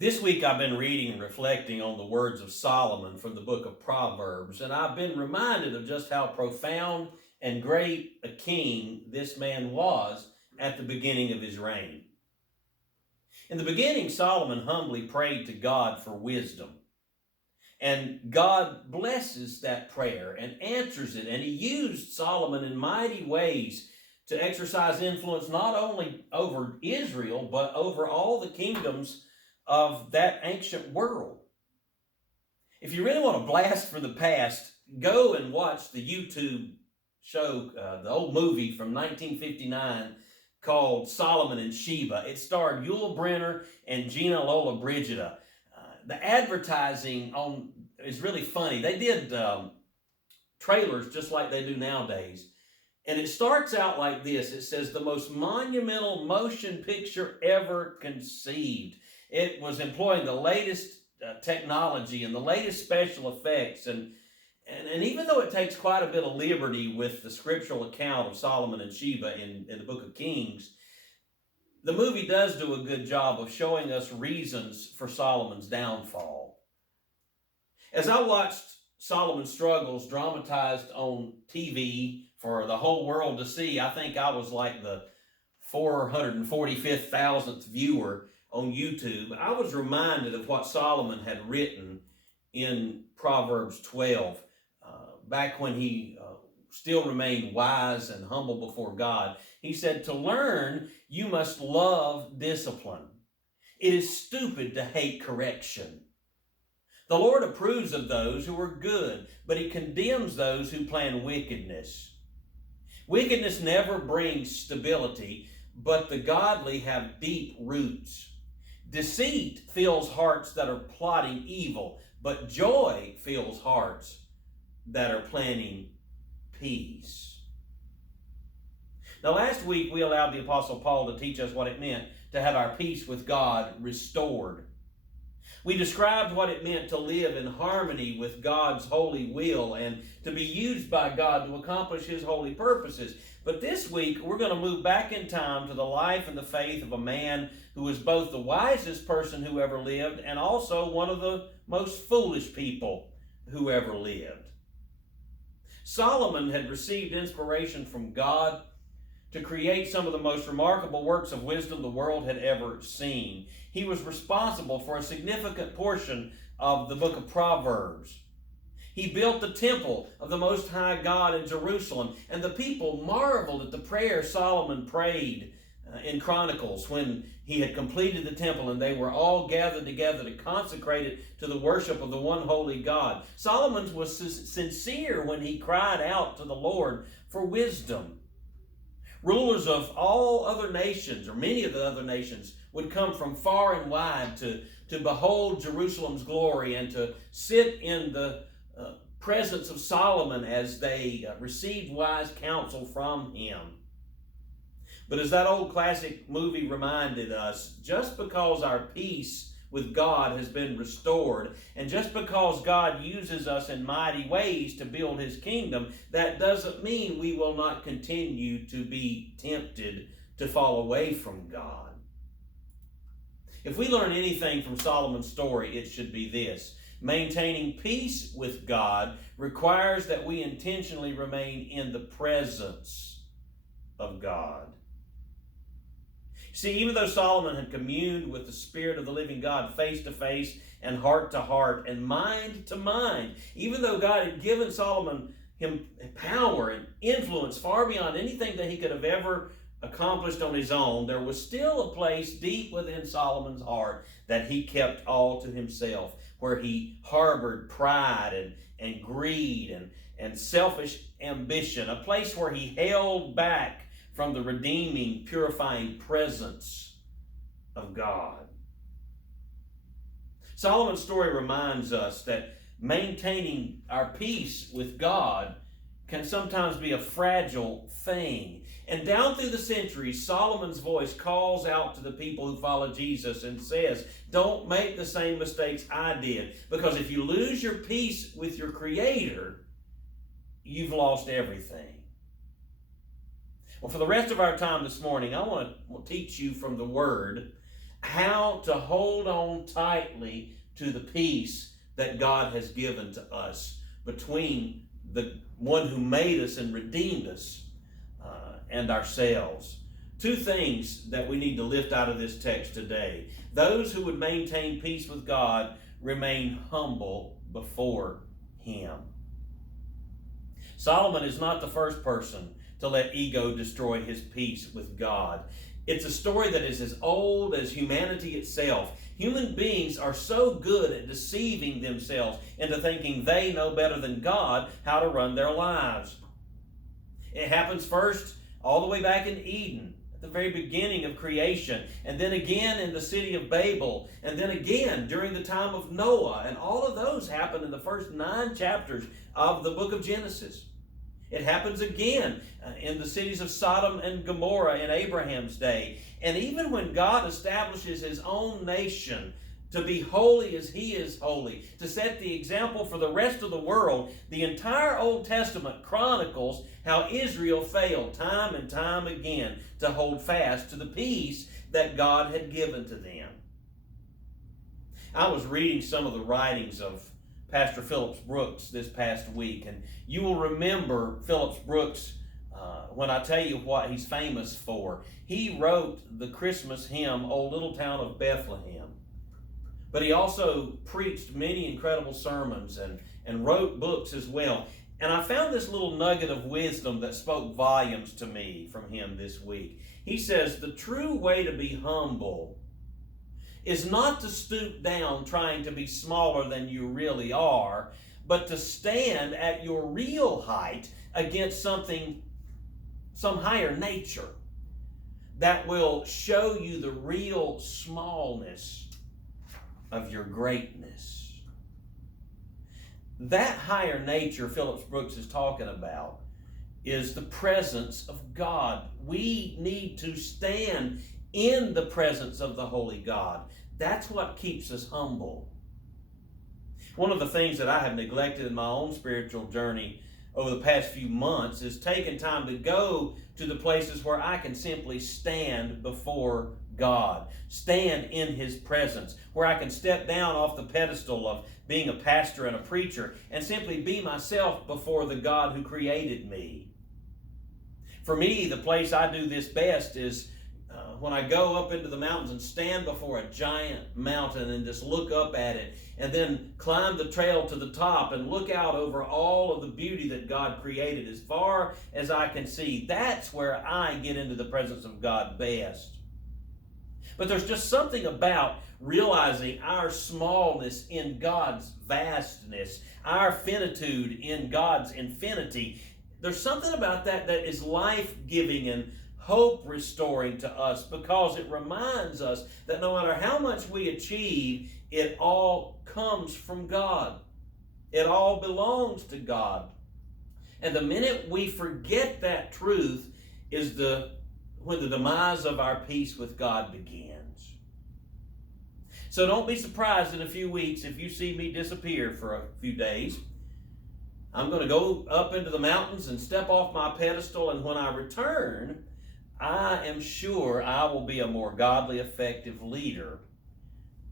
This week I've been reading and reflecting on the words of Solomon from the book of Proverbs, and I've been reminded of just how profound and great a king this man was at the beginning of his reign. In the beginning, Solomon humbly prayed to God for wisdom, and God blesses that prayer and answers it, and he used Solomon in mighty ways to exercise influence not only over Israel, but over all the kingdoms of that ancient world. If you really want to blast from the past, go and watch the YouTube show, the old movie from 1959 called Solomon and Sheba. It starred Yul Brynner and Gina Lollobrigida. The advertising on is really funny. They did trailers just like they do nowadays. And it starts out like this. It says, the most monumental motion picture ever conceived. It was employing the latest technology and the latest special effects. And even though it takes quite a bit of liberty with the scriptural account of Solomon and Sheba in the book of Kings, the movie does do a good job of showing us reasons for Solomon's downfall. As I watched Solomon's struggles dramatized on TV for the whole world to see, I think I was like the 445,000th viewer on YouTube. I was reminded of what Solomon had written in Proverbs 12, back when he still remained wise and humble before God. He said, to learn, you must love discipline. It is stupid to hate correction. The Lord approves of those who are good, but he condemns those who plan wickedness. Wickedness never brings stability, but the godly have deep roots. Deceit fills hearts that are plotting evil, but joy fills hearts that are planning peace. Now, last week we allowed the Apostle Paul to teach us what it meant to have our peace with God restored. We described what it meant to live in harmony with God's holy will and to be used by God to accomplish his holy purposes. But this week, we're going to move back in time to the life and the faith of a man who was both the wisest person who ever lived and also one of the most foolish people who ever lived. Solomon had received inspiration from God to create some of the most remarkable works of wisdom the world had ever seen. He was responsible for a significant portion of the book of Proverbs. He built the temple of the Most High God in Jerusalem, and the people marveled at the prayer Solomon prayed in Chronicles when he had completed the temple and they were all gathered together to consecrate it to the worship of the one holy God. Solomon was sincere when he cried out to the Lord for wisdom. Rulers of all other nations, or many of the other nations, would come from far and wide to behold Jerusalem's glory and to sit in the presence of Solomon as they received wise counsel from him. But as that old classic movie reminded us, just because our peace with God has been restored, and just because God uses us in mighty ways to build his kingdom, that doesn't mean we will not continue to be tempted to fall away from God. If we learn anything from Solomon's story, it should be this: maintaining peace with God requires that we intentionally remain in the presence of God. See, even though Solomon had communed with the Spirit of the living God face to face and heart to heart and mind to mind, even though God had given Solomon him power and influence far beyond anything that he could have ever accomplished on his own, there was still a place deep within Solomon's heart that he kept all to himself, where he harbored pride and greed and selfish ambition, a place where he held back from the redeeming, purifying presence of God. Solomon's story reminds us that maintaining our peace with God can sometimes be a fragile thing. And down through the centuries, Solomon's voice calls out to the people who follow Jesus and says, don't make the same mistakes I did, because if you lose your peace with your Creator, you've lost everything. Well, for the rest of our time this morning, I want to teach you from the Word how to hold on tightly to the peace that God has given to us between the one who made us and redeemed us and ourselves. Two things that we need to lift out of this text today. Those who would maintain peace with God remain humble before Him. Solomon is not the first person to let ego destroy his peace with God. It's a story that is as old as humanity itself. Human beings are so good at deceiving themselves into thinking they know better than God how to run their lives. It happens first all the way back in Eden, at the very beginning of creation, and then again in the city of Babel, and then again during the time of Noah, and all of those happen in the first 9 chapters of the book of Genesis. It happens again in the cities of Sodom and Gomorrah in Abraham's day. And even when God establishes His own nation to be holy as He is holy, to set the example for the rest of the world, the entire Old Testament chronicles how Israel failed time and time again to hold fast to the peace that God had given to them. I was reading some of the writings of Pastor Phillips Brooks this past week, and you will remember Phillips Brooks when I tell you what he's famous for. He wrote the Christmas hymn, "O Little Town of Bethlehem," but he also preached many incredible sermons and wrote books as well. And I found this little nugget of wisdom that spoke volumes to me from him this week. He says, the true way to be humble is not to stoop down trying to be smaller than you really are, but to stand at your real height against some higher nature that will show you the real smallness of your greatness. That higher nature Phillips Brooks is talking about is the presence of God. We need to stand in the presence of the Holy God. That's what keeps us humble. One of the things that I have neglected in my own spiritual journey over the past few months is taking time to go to the places where I can simply stand before God, stand in His presence, where I can step down off the pedestal of being a pastor and a preacher and simply be myself before the God who created me. For me, the place I do this best is when I go up into the mountains and stand before a giant mountain and just look up at it, and then climb the trail to the top and look out over all of the beauty that God created as far as I can see. That's where I get into the presence of God best. But there's just something about realizing our smallness in God's vastness, our finitude in God's infinity. There's something about that is life-giving and hope-restoring to us, because it reminds us that no matter how much we achieve, it all comes from God. It all belongs to God. And the minute we forget that truth is when the demise of our peace with God begins. So don't be surprised in a few weeks if you see me disappear for a few days. I'm going to go up into the mountains and step off my pedestal, and when I return, I am sure I will be a more godly, effective leader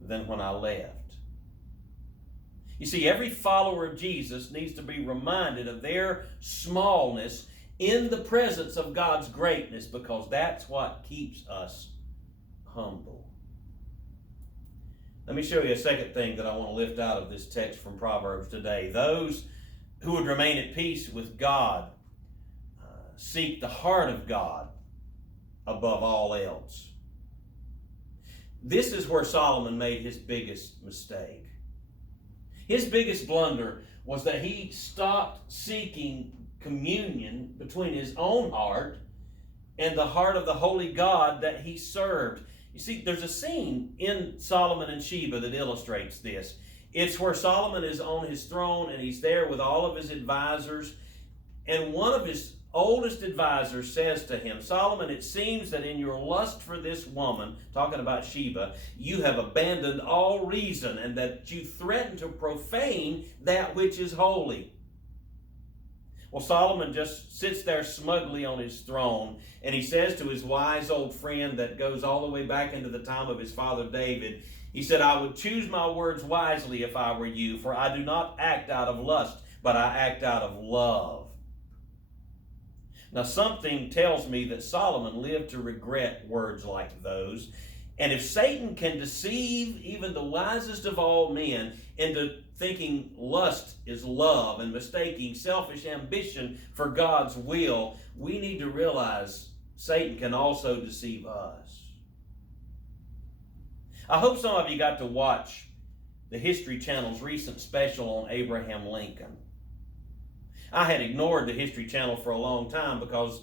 than when I left. You see, every follower of Jesus needs to be reminded of their smallness in the presence of God's greatness, because that's what keeps us humble. Let me show you a second thing that I want to lift out of this text from Proverbs today. Those who would remain at peace with God seek the heart of God above all else. This is where Solomon made his biggest mistake. His biggest blunder was that he stopped seeking communion between his own heart and the heart of the holy God that he served. You see, there's a scene in Solomon and Sheba that illustrates this. It's where Solomon is on his throne and he's there with all of his advisors, and one of his oldest advisor says to him, Solomon, it seems that in your lust for this woman, talking about Sheba, you have abandoned all reason, and that you threaten to profane that which is holy. Well, Solomon just sits there smugly on his throne, and he says to his wise old friend that goes all the way back into the time of his father David, he said, I would choose my words wisely if I were you, for I do not act out of lust, but I act out of love. Now, something tells me that Solomon lived to regret words like those. And if Satan can deceive even the wisest of all men into thinking lust is love and mistaking selfish ambition for God's will, we need to realize Satan can also deceive us. I hope some of you got to watch the History Channel's recent special on Abraham Lincoln. I had ignored the History Channel for a long time because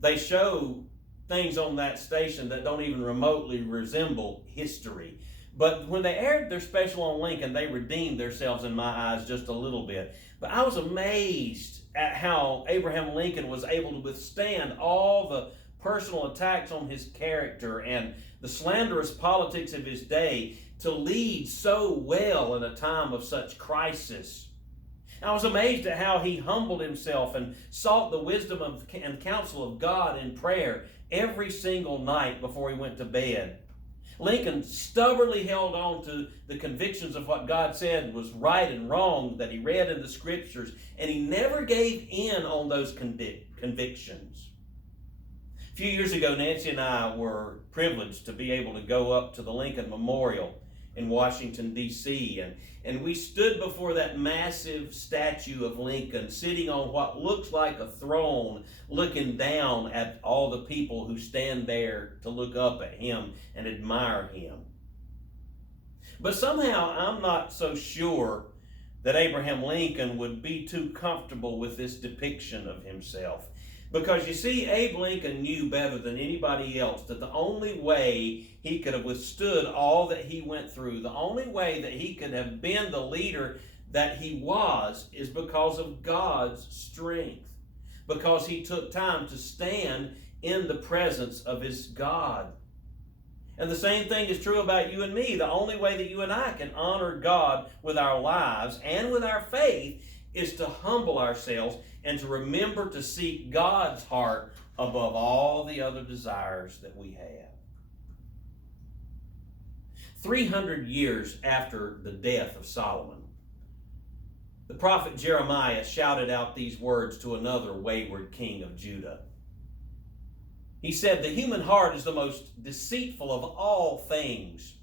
they show things on that station that don't even remotely resemble history. But when they aired their special on Lincoln, they redeemed themselves in my eyes just a little bit. But I was amazed at how Abraham Lincoln was able to withstand all the personal attacks on his character and the slanderous politics of his day to lead so well in a time of such crisis. I was amazed at how he humbled himself and sought the wisdom and counsel of God in prayer every single night before he went to bed. Lincoln stubbornly held on to the convictions of what God said was right and wrong that he read in the scriptures, and he never gave in on those convictions. A few years ago, Nancy and I were privileged to be able to go up to the Lincoln Memorial in Washington, D.C., and we stood before that massive statue of Lincoln sitting on what looks like a throne, looking down at all the people who stand there to look up at him and admire him. But somehow I'm not so sure that Abraham Lincoln would be too comfortable with this depiction of himself. Because you see, Abe Lincoln knew better than anybody else that the only way he could have withstood all that he went through, the only way that he could have been the leader that he was, is because of God's strength. Because he took time to stand in the presence of his God. And the same thing is true about you and me. The only way that you and I can honor God with our lives and with our faith is to humble ourselves and to remember to seek God's heart above all the other desires that we have. 300 years after the death of Solomon, the prophet Jeremiah shouted out these words to another wayward king of Judah. He said, "The human heart is the most deceitful of all things.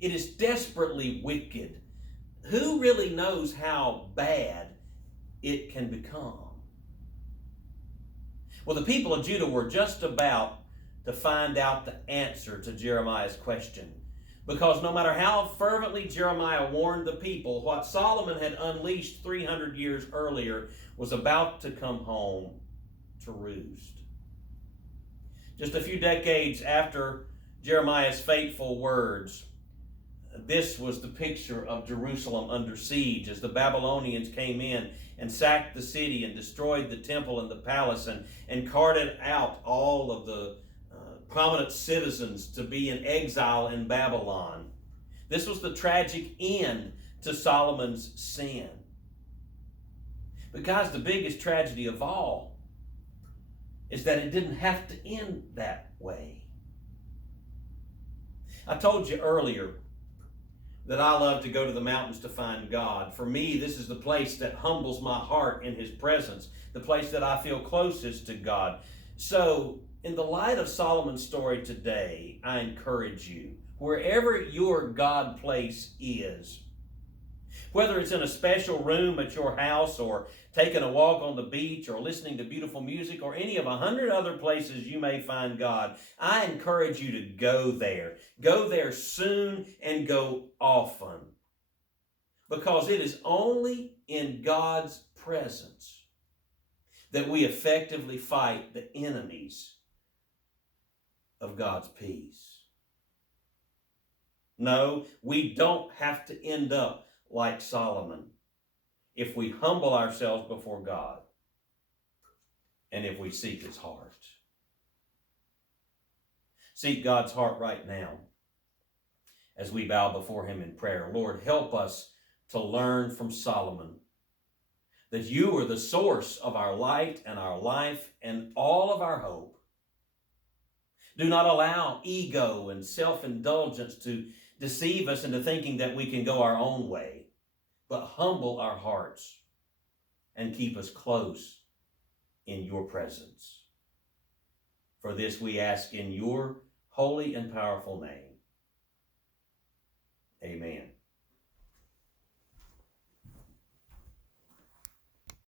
It is desperately wicked. Who really knows how bad it can become?" Well, the people of Judah were just about to find out the answer to Jeremiah's question. Because no matter how fervently Jeremiah warned the people, what Solomon had unleashed 300 years earlier was about to come home to roost. Just a few decades after Jeremiah's fateful words, this was the picture of Jerusalem under siege as the Babylonians came in and sacked the city and destroyed the temple and the palace and carted out all of the prominent citizens to be in exile in Babylon. This was the tragic end to Solomon's sin. But guys, the biggest tragedy of all is that it didn't have to end that way. I told you earlier that I love to go to the mountains to find God. For me, this is the place that humbles my heart in His presence, the place that I feel closest to God. So, in the light of Solomon's story today, I encourage you, wherever your God place is, whether it's in a special room at your house or taking a walk on the beach or listening to beautiful music or any of 100 other places you may find God, I encourage you to go there. Go there soon and go often. Because it is only in God's presence that we effectively fight the enemies of God's peace. No, we don't have to end up like Solomon if we humble ourselves before God and if we seek His heart. Seek God's heart right now as we bow before Him in prayer. Lord, help us to learn from Solomon that you are the source of our light and our life and all of our hope. Do not allow ego and self-indulgence to deceive us into thinking that we can go our own way, but humble our hearts and keep us close in your presence. For this we ask in your holy and powerful name.